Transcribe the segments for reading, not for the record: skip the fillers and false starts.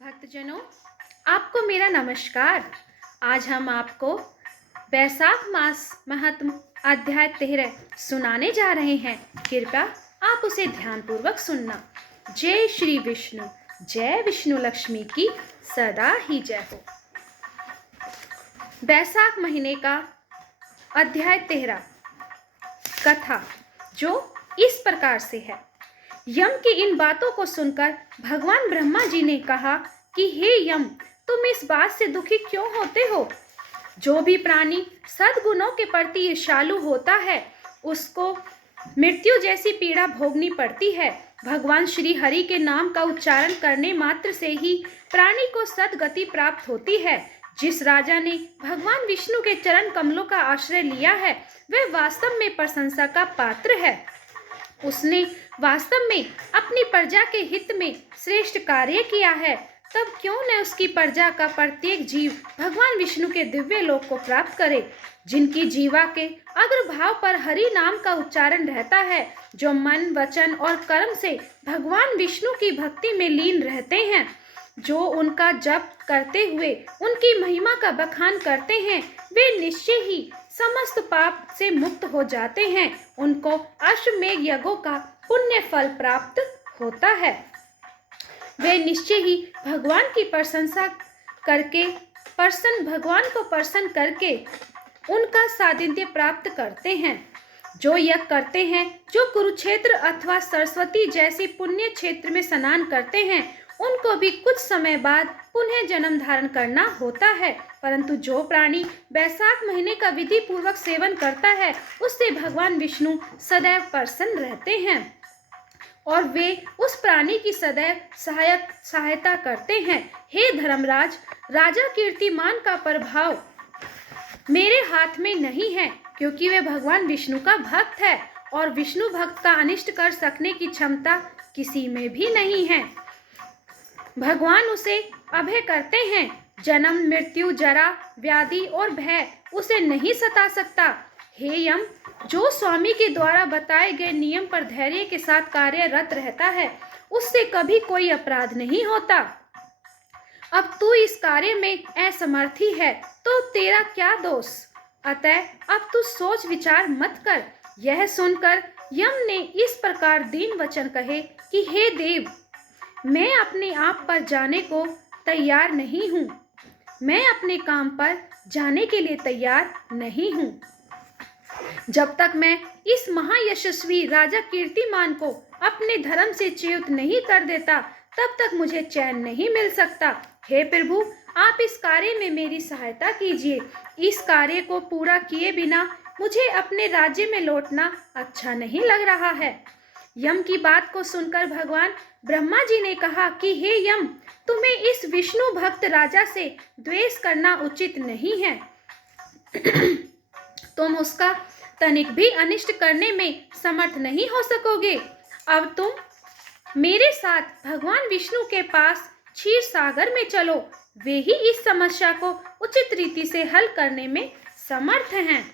भक्तजनों, आपको मेरा नमस्कार। आज हम आपको बैसाख मास महात्म अध्याय 13 सुनाने जा रहे हैं। कृपया आप उसे ध्यानपूर्वक सुनना। जय श्री विष्णु, जय विष्णु लक्ष्मी की सदा ही जय हो। बैसाख महीने का अध्याय 13 कथा जो इस प्रकार से है। यम की इन बातों को सुनकर भगवान ब्रह्मा जी ने कहा कि हे यम, तुम इस बात से दुखी क्यों होते हो? जो भी प्राणी सद्गुणों के प्रति ईर्ष्यालु होता है उसको मृत्यु जैसी पीड़ा भोगनी पड़ती है। भगवान श्री हरि के नाम का उच्चारण करने मात्र से ही प्राणी को सद्गति प्राप्त होती है। जिस राजा ने भगवान विष्णु के चरण कमलों का आश्रय लिया है वह वास्तव में प्रशंसा का पात्र है। उसने वास्तव में अपनी प्रजा के हित में श्रेष्ठ कार्य किया है। तब क्यों न उसकी प्रजा का प्रत्येक जीव भगवान विष्णु के दिव्य लोक को प्राप्त करे। जिनकी जीवा के अग्रभाव पर हरि नाम का उच्चारण रहता है, जो मन, वचन और कर्म से भगवान विष्णु की भक्ति में लीन रहते हैं, जो उनका जप करते हुए उनकी महिमा का बखान करते हैं, वे निश्चय ही समस्त पाप से मुक्त हो जाते हैं। उनको अश्वमेघ यज्ञों का पुण्य फल प्राप्त होता है। वे निश्चय ही भगवान की प्रशंसा करके भगवान को प्रसन्न करके उनका सानिध्य प्राप्त करते हैं। जो यज्ञ करते हैं, जो कुरुक्षेत्र अथवा सरस्वती जैसे पुण्य क्षेत्र में स्नान करते हैं, उनको भी कुछ समय बाद पुनः जन्म धारण करना होता है। परंतु जो प्राणी बैसाख महीने का विधि पूर्वक सेवन करता है उससे भगवान विष्णु सदैव प्रसन्न रहते हैं और वे उस प्राणी की सदैव सहायता करते हैं। हे धर्मराज, राजा कीर्तिमान का प्रभाव मेरे हाथ में नहीं है, क्योंकि वे भगवान विष्णु का भक्त है और विष्णु भक्त का अनिष्ट कर सकने की क्षमता किसी में भी नहीं है। भगवान उसे अभय करते हैं। जन्म, मृत्यु, जरा, व्याधि और भय उसे नहीं सता सकता। हे यम, जो स्वामी के द्वारा बताए गए नियम पर धैर्य के साथ कार्यरत रहता है उससे कभी कोई अपराध नहीं होता। अब तू इस कार्य में असमर्थी है तो तेरा क्या दोष? अतः अब तू सोच विचार मत कर। यह सुनकर यम ने इस प्रकार दीन वचन कहे कि हे देव, मैं अपने आप पर जाने को तैयार नहीं हूँ। मैं अपने काम पर जाने के लिए तैयार नहीं हूँ। जब तक मैं इस महायशस्वी राजा कीर्तिमान को अपने धर्म से च्युत नहीं कर देता तब तक मुझे चैन नहीं मिल सकता। हे प्रभु, आप इस कार्य में मेरी सहायता कीजिए। इस कार्य को पूरा किए बिना मुझे अपने राज्य में लौटना अच्छा नहीं लग रहा है। यम की बात को सुनकर भगवान ब्रह्मा जी ने कहा कि हे यम, तुम्हें इस विष्णु भक्त राजा से द्वेष करना उचित नहीं है। तुम उसका तनिक भी अनिष्ट करने में समर्थ नहीं हो सकोगे। अब तुम मेरे साथ भगवान विष्णु के पास क्षीर सागर में चलो। वे ही इस समस्या को उचित रीति से हल करने में समर्थ हैं।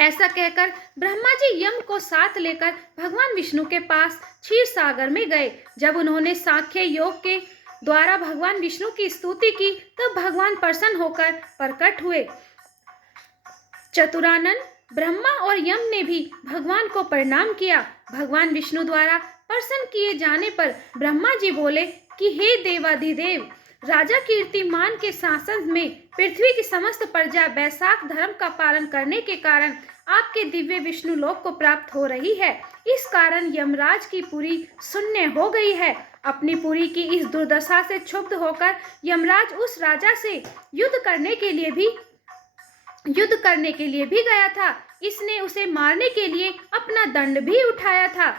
ऐसा कहकर ब्रह्मा जी यम को साथ लेकर भगवान विष्णु के पास क्षीर सागर में गए। जब उन्होंने सांख्य योग के द्वारा भगवान विष्णु की स्तुति की तब भगवान प्रसन्न होकर प्रकट हुए। चतुरानन ब्रह्मा और यम ने भी भगवान को प्रणाम किया। भगवान विष्णु द्वारा प्रसन्न किए जाने पर ब्रह्मा जी बोले कि हे देवाधिदेव, राजा कीर्तिमान के शासन में पृथ्वी की समस्त प्रजा बैसाख धर्म का पालन करने के कारण आपके दिव्य विष्णु लोक को प्राप्त हो रही है। इस कारण यमराज की पुरी शून्य हो गई है। अपनी पुरी की इस दुर्दशा से क्षुब्ध होकर यमराज उस राजा से युद्ध करने के लिए भी गया था। इसने उसे मारने के लिए अपना दंड भी उठाया था।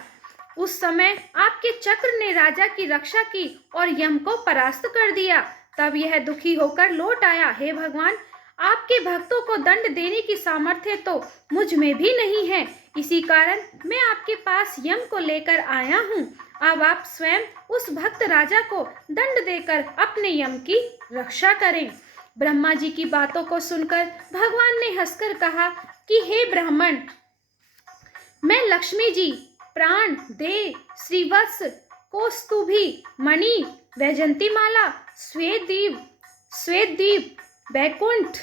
उस समय आपके चक्र ने राजा की रक्षा की और यम को परास्त कर दिया। तब यह दुखी होकर लौट आया। हे भगवान, आपके भक्तों को दंड देने की सामर्थ्य तो मुझ में भी नहीं है। इसी कारण मैं आपके पास यम को लेकर आया हूँ। अब आप स्वयं उस भक्त राजा को दंड देकर अपने यम की रक्षा करें। ब्रह्मा जी की बातों को सुनकर भगवान ने हंसकर कहा कि हे ब्राह्मण, मैं लक्ष्मी जी, प्राण, देह, श्रीवत्स कौस्तुभी, मणि, वैजंतीमाला, श्वेतद्वीप, बैकुंठ,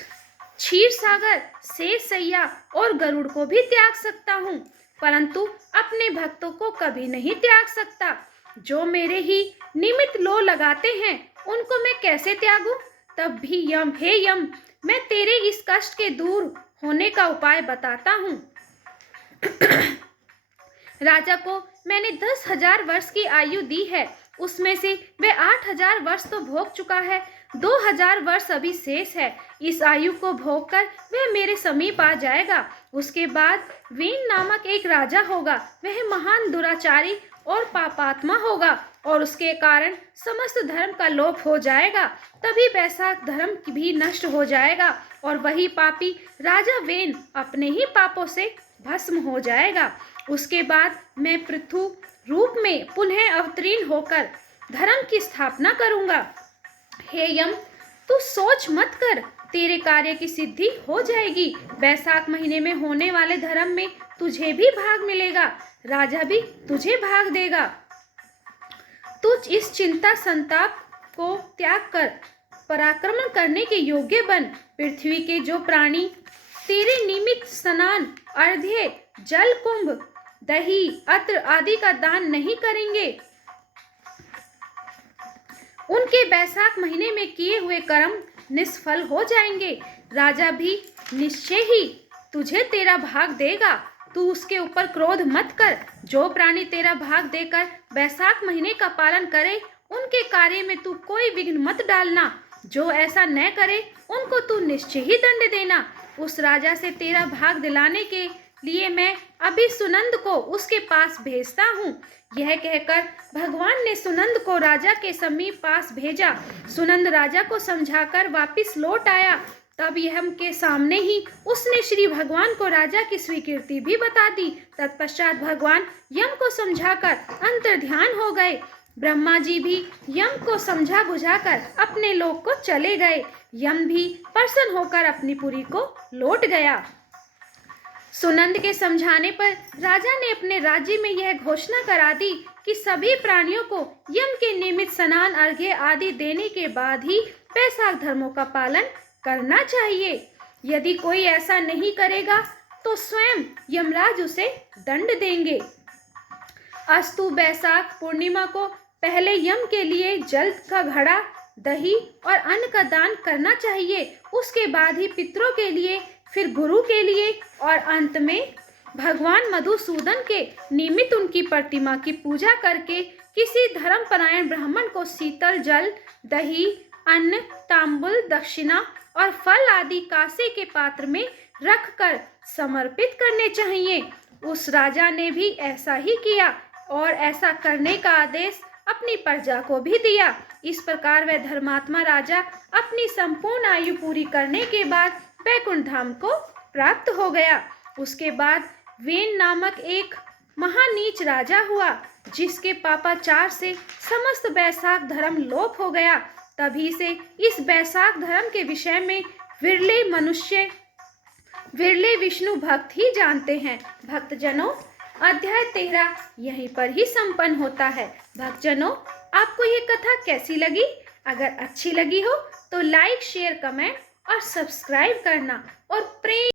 क्षीर सागर, शेषशैया और गरुड़ को भी त्याग सकता हूँ, परंतु अपने भक्तों को कभी नहीं त्याग सकता। जो मेरे ही निमित्त लो लगाते हैं उनको मैं कैसे त्यागूं? तब भी यम, हे यम, मैं तेरे इस कष्ट के दूर होने का उपाय बताता हूँ। राजा को मैंने 10,000 वर्ष की आयु दी है, उसमें से वह 8,000 वर्ष तो भोग चुका है, 2,000 वर्ष अभी शेष है। इस आयु को भोग कर वह मेरे समीप आ जाएगा। उसके बाद वेन नामक एक राजा होगा, वह महान दुराचारी और पापात्मा होगा और उसके कारण समस्त धर्म का लोप हो जाएगा। तभी वैशाख धर्म भी नष्ट हो जाएगा और वही पापी राजा वेन अपने ही पापों से भस्म हो जाएगा। उसके बाद मैं पृथु रूप में पुनः अवतीर्ण होकर धर्म की स्थापना करूंगा। हे यम, तू सोच मत कर, तेरे कार्य की सिद्धि हो जाएगी। वैशाख महीने में होने वाले धर्म में तुझे भी भाग मिलेगा, राजा भी तुझे भाग देगा। तू इस चिंता संताप को त्याग कर पराक्रमण करने के योग्य बन। पृथ्वी के जो प्राणी तेरे निमित्त स्नान, अर्घ्य, जल कुंभ, दही, अत्र आदि का दान नहीं करेंगे, उनके वैशाख महीने में किए हुए कर्म निष्फल हो जाएंगे। राजा भी निश्चय ही तुझे तेरा भाग देगा। तू उसके ऊपर क्रोध मत कर। जो प्राणी तेरा भाग देकर वैशाख महीने का पालन करे, उनके कार्य में तू कोई विघ्न मत डालना। जो ऐसा न करे उनको तू निश्चय ही दंड देना। उस राजा से तेरा भाग दिलाने के लिए मैं अभी सुनंद को उसके पास भेजता हूँ। यह कहकर भगवान ने सुनंद को राजा के समीप पास भेजा। सुनंद राजा को समझाकर वापस लौट आया। तब यम के सामने ही उसने श्री भगवान को राजा की स्वीकृति भी बता दी। तत्पश्चात भगवान यम को समझाकर अंतर्ध्यान हो गए। ब्रह्मा जी भी यम को समझा बुझाकर अपने लोक को चले गए। यम भी प्रसन्न होकर अपनी पुरी को लौट गया। सुनंद के समझाने पर राजा ने अपने राज्य में यह घोषणा करा दी कि सभी प्राणियों को यम के निमित्त स्नान, अर्घ्य आदि देने के बाद ही वैशाख धर्मों का पालन करना चाहिए। यदि कोई ऐसा नहीं करेगा तो स्वयं यमराज उसे दंड देंगे। अस्तु, वैशाख पूर्णिमा को पहले यम के लिए जल का घड़ा, दही और अन्न का दान करना चाहिए। उसके बाद ही पितरों के लिए, फिर गुरु के लिए और अंत में भगवान मधुसूदन के निमित्त उनकी प्रतिमा की पूजा करके किसी धर्मपरायण ब्राह्मण को शीतल जल, दही, अन्न, तांबुल, दक्षिणा और फल आदि कांसे के पात्र में रखकर समर्पित करने चाहिए। उस राजा ने भी ऐसा ही किया और ऐसा करने का आदेश अपनी प्रजा को भी दिया। इस प्रकार वह धर्मात्मा राजा अपनी संपूर्ण आयु पूरी करने के बाद वैकुंठ धाम को प्राप्त हो गया। उसके बाद वेन नामक एक महानीच राजा हुआ, जिसके पापाचार से समस्त वैशाख धर्म लोप हो गया। तभी से इस वैशाख धर्म के विषय में विरले विष्णु भक्त ही जानते हैं। भक्तजनों, अध्याय 13 यहीं पर ही संपन्न होता है। भक्तजनों, आपको ये कथा कैसी लगी? अगर अच्छी लगी हो तो लाइक, शेयर, कमेंट और सब्सक्राइब करना और प्रेम